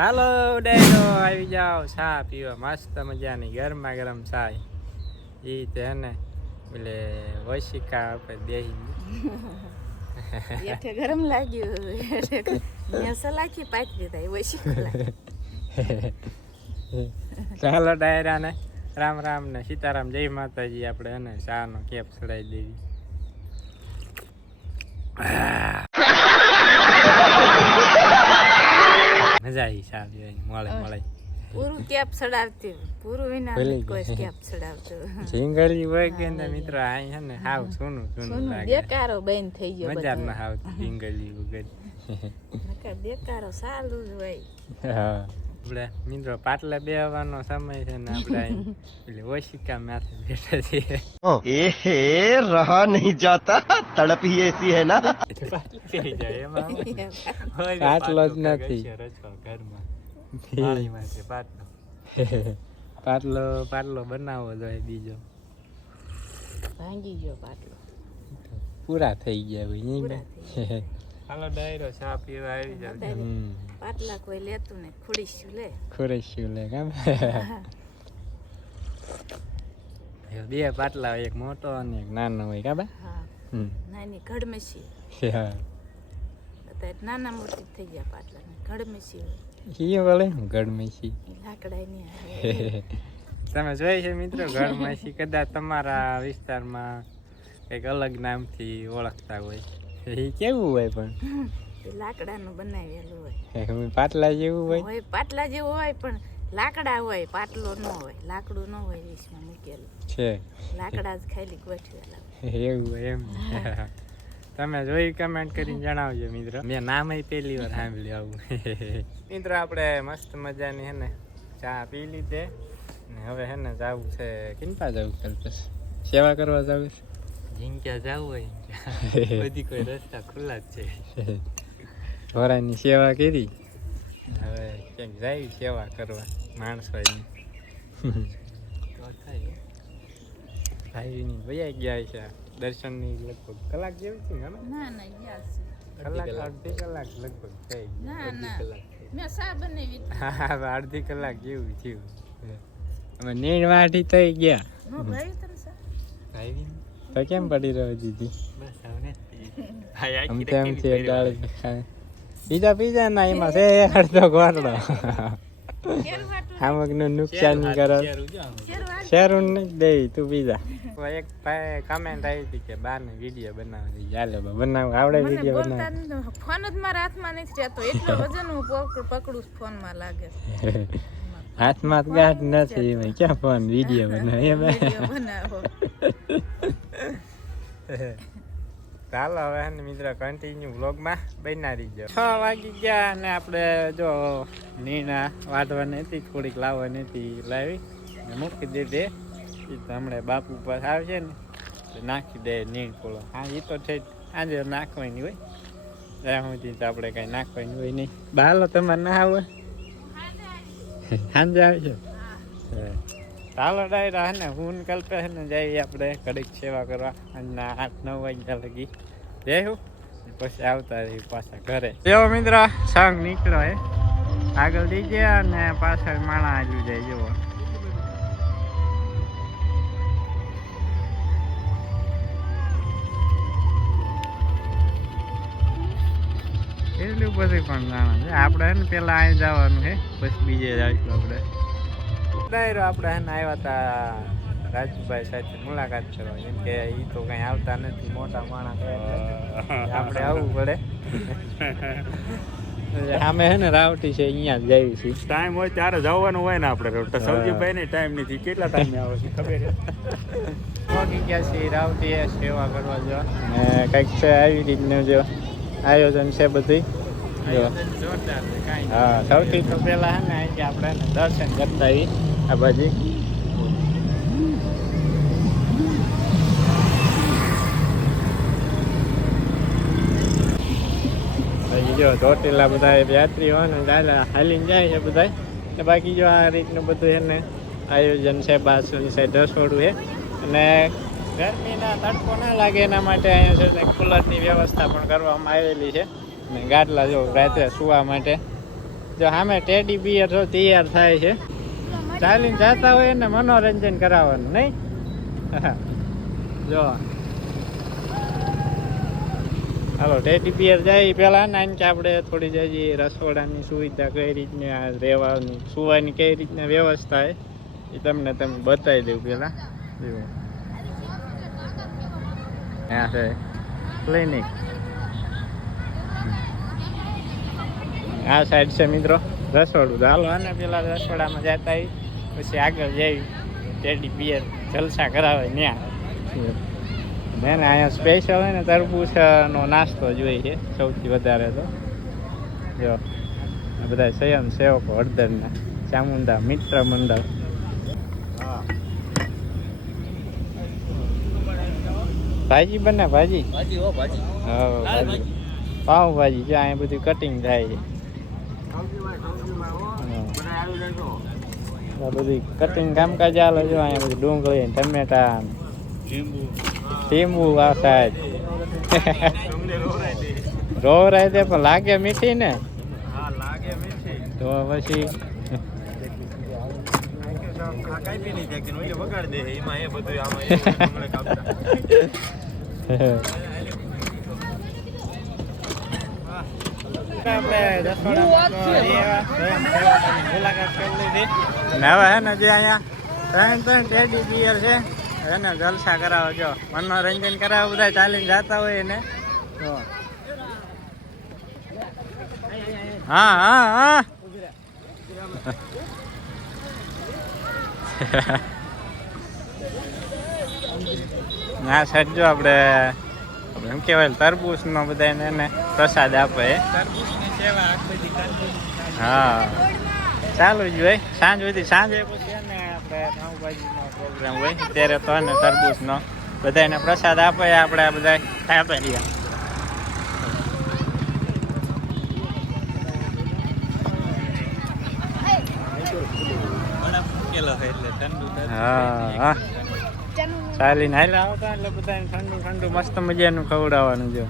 હાલો ડાયરો આવી જાઓ ચા પીવા મસ્ત મજાની ગરમા ગરમ ચા એ તે ને એટલે વૈશિકા આપણે બેહી એઠે ગરમ લાગ્યું મેં સલાખી પાકી દીધા વૈશિકા ચાલો ડાયરાને રામ રામ ને સીતારામ જય માતાજી આપણે એને ચા નો કેપ ચડાવી દેવી મજા આવી ચા પીવાની મળે મળે પૂરું કેપ ચડાવતી પૂરું વિના કોઈ કેપ ચડાવતું ઝીંગળી હોય કે ને મિત્ર આ છે ને હાવ સોનું સોનું લાગે બેકારો બેન થઈ ગયો મજા ના આવતી ઝીંગળી વગર નકર બેકારો સાલું જ હોય હા આપણે મિત્રો પાટલા બેહવાનો સમય છે ને આપણે એટલે ઓશિકા માથે બેઠા છીએ एहे रहा नहीं जाता तड़प ही ऐसी है ना પાટલો જ નથી પાટલો પાટલો બનાવવો જોઈએ બીજો ભાંગી ગયો પાટલો પૂરા થઈ ગયા ભાઈ પૂરા થઈ હાલો ડાયરો ચા પીવા આવી જાવ પાટલા કોઈ લેતું ને ખુડીશું લે ખુરેશ્યું લે કામ બે પાટલા હોય એક મોટો અને એક નાનો હોય કાબા હા નાની ઘડમેસી હા અત્યારે નાના મોટી થઈ ગયા પાટલા ઘડમેસી હોય ઈ વળે ગળમેસી લાકડાની તમે જોઈ છે મિત્રો ગળમેસી કદાચ તમારા વિસ્તારમાં કંઈક અલગ નામથી ઓળખતા હોય એ કેવું હોય પણ લાકડાનું બનાવેલું હોય પાટલા જેવું હોય હોય પાટલા જેવું હોય પણ લાકડા હોય પાટલો ન હોય લાકડું ન હોય વીસમાં મૂકેલું છે લાકડા જ ખાલી ગોઠવેલા એવું હોય એમ તમે જોઈ કમેન્ટ કરીને જણાવજો મિત્રો મેં નામ પહેલી વાર સાંભળ્યું આવું મિત્રો આપણે મસ્ત મજાની હે ને ચા પી લીધે ને હવે હે ને જવું છે કિંપા જવું કલ્પેશ સેવા કરવા જવું છે જીંક્યા જવું હોય બધી કોઈ રસ્તા ખુલ્લા જ છે ઘોડાની સેવા કરી હવે ક્યાંક જાય સેવા કરવા માણસોની ભાઈની વયા ગયા છે દર્શનની લગભગ કલાક જેવી છે ને ના ના ગયા કલાક અડધી કલાક લગભગ થઈ ના ના મેં સા બનાવી હા અડધી કલાક જેવું થયું અમે નીણ વાટી થઈ ગયા નો ભાઈ તમે સા ભાઈ તો કેમ પડી રહ્યો દીદી બસ હવે આમ તેમ છે ડાળી બીજા બીજા ના એમાં છે અડધો ગોરડો આમક નું નુકસાન કરો શેરું નહીં દે તું બીજા એક ભાઈ કમેન્ટ આવી હતી કે બાર ને વિડીયો બનાવવા ચાલે બનાવ આવડે વિડીયો બનાવ ફોન જ મારા હાથમાં નથી રહેતો એટલો વજન હું પકડું ફોન માં લાગે હાથમાં ગાંઠ નથી એમાં ક્યાં ફોન વિડીયો બનાવો ચાલો હવે ને મિત્રો કન્ટિન્યુ વ્લોગમાં બનાવી દો 6 વાગી ગયા અને આપણે જો નીના વાઢવાની હતી થોડીક લાવવાની હતી લાવી ને મૂકી દીધી એ તો હમણાં બાપુ પાસે આવશે ને તો નાખી દે નીણ પોળો હા એ તો છે આજે નાખવાની હોય ત્યાં સુધી તો આપણે કાંઈ નાખવાની હોય નહીં બાલો તમારે ના આવે સાંજે આવજો ચાલો ડાયરા હે ને હું કલ્પે છે ને જઈએ આપણે ઘડીક સેવા કરવા અને 8-9 વાગ્યા લગી જઈશું પછી આવતા રહી પાછા ઘરે જેવો મિત્ર સંગ નીકળો હે આગળ દઈ ગયા અને પાછળ માણા આવ્યું જાય જેવો એટલું બધું પણ જાણો છે આપણે હે ને પેલા અહીં જવાનું છે પછી બીજે જઈશું આપણે ડાયરો આપણે હે ને આવ્યા હતા રાજુભાઈ સાથે મુલાકાત કરવા કેમ કે એ તો કઈ આવતા નથી મોટા માણસ આપણે આવવું પડે અમે હે ને રાવટી છે અહીંયા જ જઈએ છીએ ટાઈમ હોય ત્યારે જવાનું હોય ને આપણે સૌજીભાઈ ને ટાઈમ નથી કેટલા ટાઈમે આવે છે ખબર પહોંચી ગયા છીએ રાવટી સેવા કરવા જો ને કંઈક છે આવી રીતનું જો આયોજન છે બધું હા સૌથી તો પેલા હે ને કે આપણે દર્શન કરતા આવી આ બાજુ જો ચોટીલા બધા યાત્રીઓ ને હાલીને જાય છે બધા ને બાકી જો આ રીતનું બધું એને આયોજન છે બાસુની સાઈડ રસોડું છે અને ગરમીના તડકો ના લાગે એના માટે અહીંયા છે કુલરની વ્યવસ્થા પણ કરવામાં આવેલી છે અને ગાટલા જો રાત્રે સુવા માટે જો સામે ટેડી બિયર જો તૈયાર થાય છે. ચાલીને જતા હોય ને મનોરંજન કરાવવાનું નહીં. જો હાલો ટેડી બિયર જાય પેલા ને કે આપણે થોડી જઈએ રસોડાની સુવિધા કઈ રીતના રહેવાની સુવાની કઈ રીતના વ્યવસ્થા એ તમને બતાવી દઉં પેલા. જો ત્યાં છે ક્લિનિક, આ સાઈડ છે મિત્રો રસોડું. હાલો આને પેલા રસોડામાં જતા પછી આગળ જઈ ટેડી બિયર જલસા કરાવે ત્યાં. મેં અહીંયા સ્પેશિયલ હોય ને તરબૂચનો નાસ્તો જોઈએ છે સૌથી વધારે તો. જો બધા સ્વયં સેવકો હળદરના ચામુંડા મિત્ર મંડળ. ભાજી બને ભાજી હા પાવભાજી જો અહીંયા બધું કટિંગ થાય છે. બધું કટિંગ કામકાજ ચાલે જો અહીંયા બધું ડુંગળી ટમેટા લીંબુ આ સાઈડ રોવરાય દે પણ લાગે મીઠી ને તો પછી હવે હે ને જે અહીંયા ત્રણ ટેડી બિયર છે એને જલસા કરાવો. જો મનોરંજન કરાવો બધા ચાલીને જતા હોય એને. હા હા હા ના સાહેબ જો આપણે એમ કહેવાય તરબૂચ નો બધા એને પ્રસાદ આપે. હા ચાલુ જ હોય સાંજ સુધી. સાંજે પછી એને આપણે પાઉંભાજીનો પ્રોગ્રામ હોય ત્યારે તો એને તરબૂચનો બધા એને પ્રસાદ આપે. આપણે બધા ખાતા રહ્યા. હા હા ચાલીને હાલ્યા આવતા એટલે બધાને ઠંડુ ઠંડુ મસ્ત મજાનું ખવડાવવાનું. જો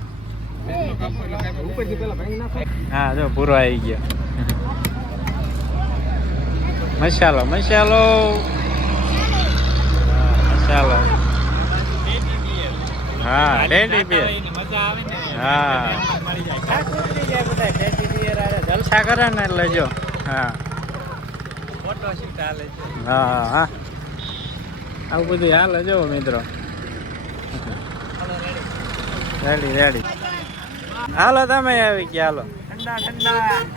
હા જો પૂરો આવી ગયો મસાલો મસાલો મસાલો. હા ટેડી બિયર હા જલસા કરે ને એટલે જો હા હા હા આવું બધું હાલે જો મિત્રો. રેડી રેડી હાલો તમે આવી ગયા. હાલો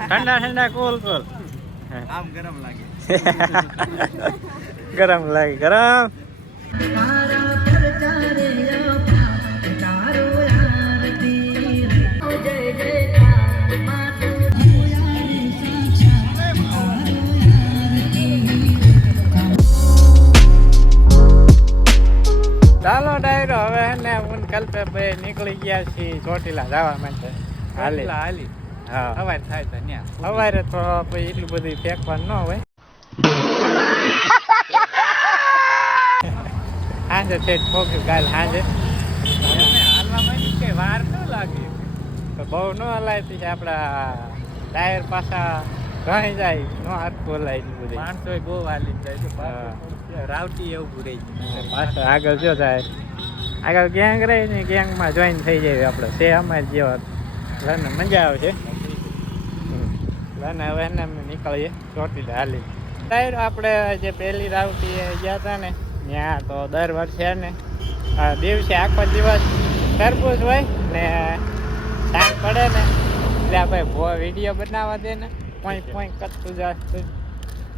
ઠંડા ઠંડા કોલ કોલ ગરમ લાગે ગરમ લાગે ગરમ. ચાલો ડાયરો હવે ને કલ્પે ભાઈ નીકળી ગયા છીએ ચોટીલા જવા માટે. હાલી હા સવારે થાય તો ત્યાં સવારે તો પછી એટલું બધું ફેંકવાનું ન હોય. સાંજે ઠેઠ પહોંચ્યું કાલ સાંજે. હાલવામાં કઈ વાર ન લાગે તો બહુ ન હલાયતી છે. આપણા ટાયર પાછા ઘણી જાય ન હાથ બોલાય એટલું બધું. માણસો બહુ હાલી જાય રાવટી એવું રહી પાછળ આગળ જો થાય આગળ ગેંગ રહી ને ગેંગમાં જોઈન થઈ જાય આપણે. છે અમારે જેવા લને મજા આવશે. લને હવે એને અમે નીકળીએ ચોટીલા હાલી. ટાયર આપણે જે પહેલી રાવટી ગયા હતા ને ત્યાં તો દર વર્ષે ને દિવસે આખો દિવસ તરબૂચ હોય ને સાંજ પડે ને એટલે આપણે વિડીયો બનાવવા દે ને પોઈન્ટ પોઈન્ટ કરતું જતું.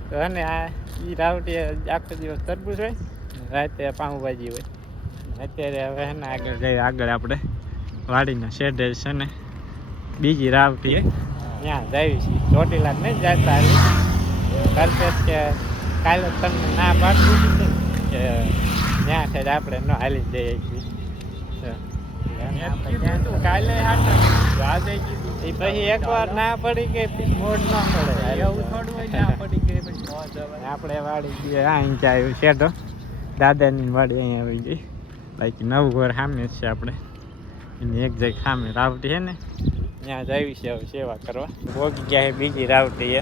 તો અને આ એ રાવટી આખો દિવસ તરબૂચ હોય રાતે પાઉંભાજી હોય. અત્યારે હવે હે ને આગળ જઈએ. આગળ આપણે વાડીના શેઢે છે ને બીજી રાવટી ત્યાં જઈએ છીએ. ચોટીલા નહીં જતા કરપેશ કે કાલે તમને ના પાડવું કે ત્યાં છે આપણે ન હાલી જઈએ છીએ. કાલે પછી એકવાર ના પડી ગઈ પછી મોડ ન પડે એવું થોડું હોય. ના પડી ગઈ પછી આપણે વાડી ગઈએ. અહીં આવ્યું શેઢો દાદાની વાડી અહીં આવી ગઈ. બાકી નવું ઘર સામે જ છે આપણે એની એક જગ્યા સામે રાવટી છે ને ત્યાં જઈ છે હવે સેવા કરવા. ભોગી ગયા છે બીજી રાવટી એ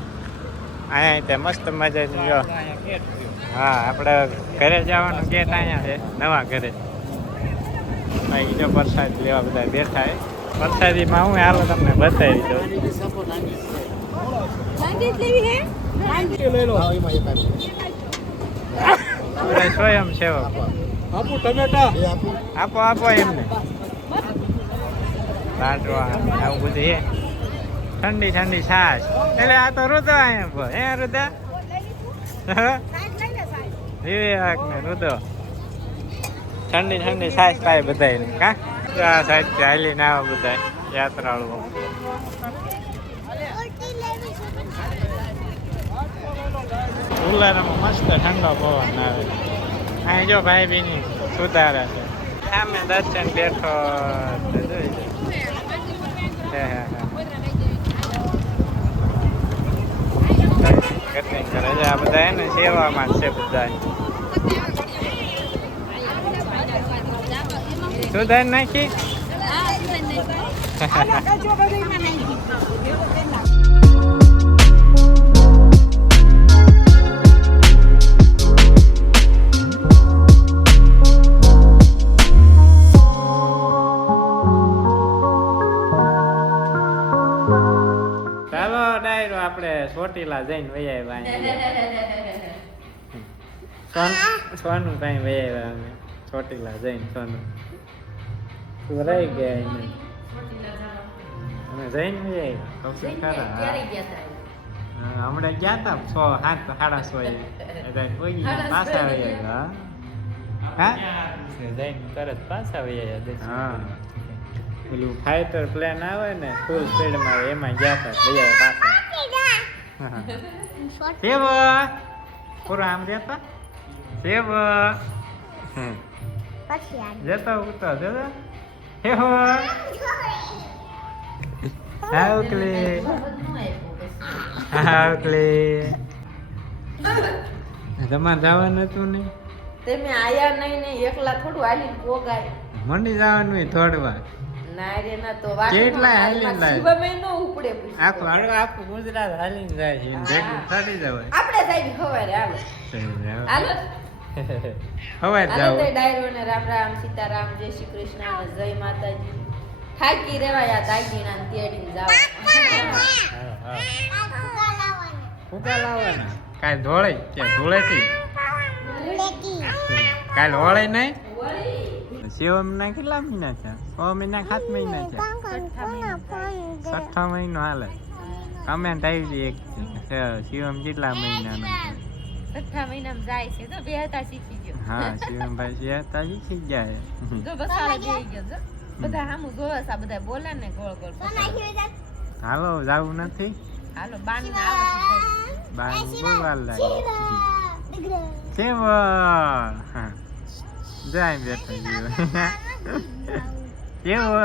અહીંયા તે મસ્ત મજાની જો. હા આપણે ઘરે જવાનું ગેટ અહીંયા છે નવા ઘરે. અહીં જો પ્રસાદ લેવા બધા બેઠા છે. પ્રસાદીમાં હું હાલો તમને બતાવી દઉં. બધા સ્વયં સેવક આપો એમને લાડવા આવું બધું છે. ઠંડી ઠંડી છાશ એટલે આ તો રુદો અહીંયા હે રુદા વિવેક ને રુદો ઠંડી ઠંડી છાશ પાય બધાય કા આ સાઈડ થી હાલીને આવો બધા યાત્રાળુઓ. ઉલારામાં મસ્ત ઠંડો પવન આવે. અહીં જો ભાઈ બીની સુધારા છે સામે દર્શન બેઠો આ બધા એને સેવામાં છે બધા સુધાર નાખી. ચાલો ડાયરો આપણે ચોટીલા જઈને વહી આવ્યા. સોનું કઈ વહી આવ્યા અમે ચોટીલા જઈને સોનું તું રહી ગયા એને અમે જઈને વહી આવ્યા. હમણાં ગયા તા 6:30 પાછા વહી આવ્યા. હા જઈને તરત પાછા વહી આવ્યા. હા પેલું ફાઈટર પ્લેન આવે ને ફૂલ સ્પીડમાં એમાં ગયા હતા ભૈયા પાછા. સેવ પૂરા આમ જતા સેવ જતા ઉગતા જતા સેવ હાવકલી હાવકલી તમારે જવાનું હતું ને તમે આયા નહીં ને એકલા થોડું હાલી પોગાય મંડી જવાનું થોડવા કેટલા આખું ગુજરાત હાલીને જાય છે ભેગું થતી જવાય. આપણે સાહેબ ખવારે હાલો હવારે જાવ ડાયરો ને રામ રામ સીતારામ જય શ્રી કૃષ્ણ જય માતાજી. થાકી રેવાયા દાગીના ને તેડીને જાવ. ફૂકા લાવવાના કાલ ધોળે કે ધોળેથી કાલ હોળે નહીં. સેવમ ના કેટલા મહિના છે? 6 મહિના 7 મહિના છે. 6 મહિનો હાલે. કમેન્ટ આવી હતી એક શિવમ કેટલા મહિનાનો છે? 6 મહિનામાં જાય છે તો બેહતા શીખી ગયો. હા શિવમભાઈ બેહતા શીખી ગયા છે. જો બસાળે બેહી ગયો જો બધા સામું જોવે છે બધા બોલે ને ગોળ ગોળ. હાલો જાવું નથી. હાલો બાન આવે બાન બહુ વાર લાગે. સેવ જાય બેઠો જીવ કેવો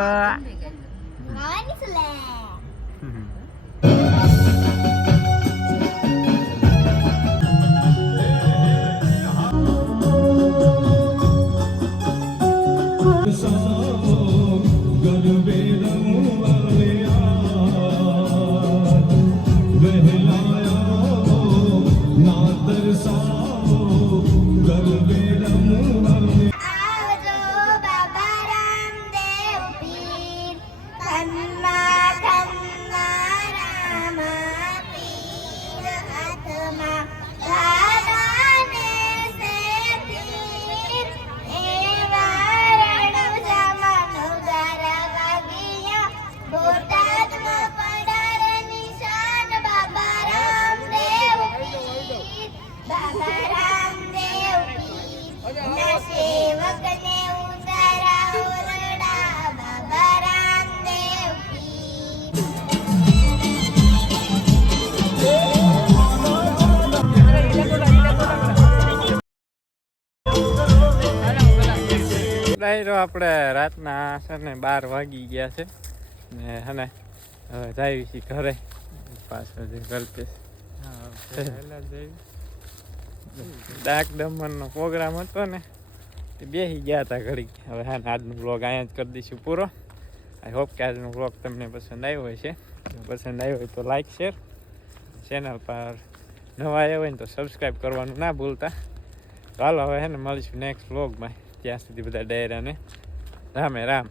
ડાયરો આપણે રાતના છે ને 12 વાગી ગયા છે ને હને હવે જાય છે ઘરે પાછળ જે ગલ્પેશ ડાક દમનનો પ્રોગ્રામ હતો ને તે બેસી ગયા હતા ઘડી. હવે હા આજનો બ્લોગ અહીંયા જ કરી દઈશું પૂરો. આઈ હોપ કે આજનો વ્લોગ તમને પસંદ આવ્યો હોય છે. જો પસંદ આવ્યો હોય તો લાઈક શેર, ચેનલ પર નવા આવ્યા હોય ને તો સબસ્ક્રાઈબ કરવાનું ના ભૂલતા. તો હાલો હવે હે ને મળીશું નેક્સ્ટ વ્લોગમાં. ત્યાં સુધી બધા ડાયરાને રામે રામ.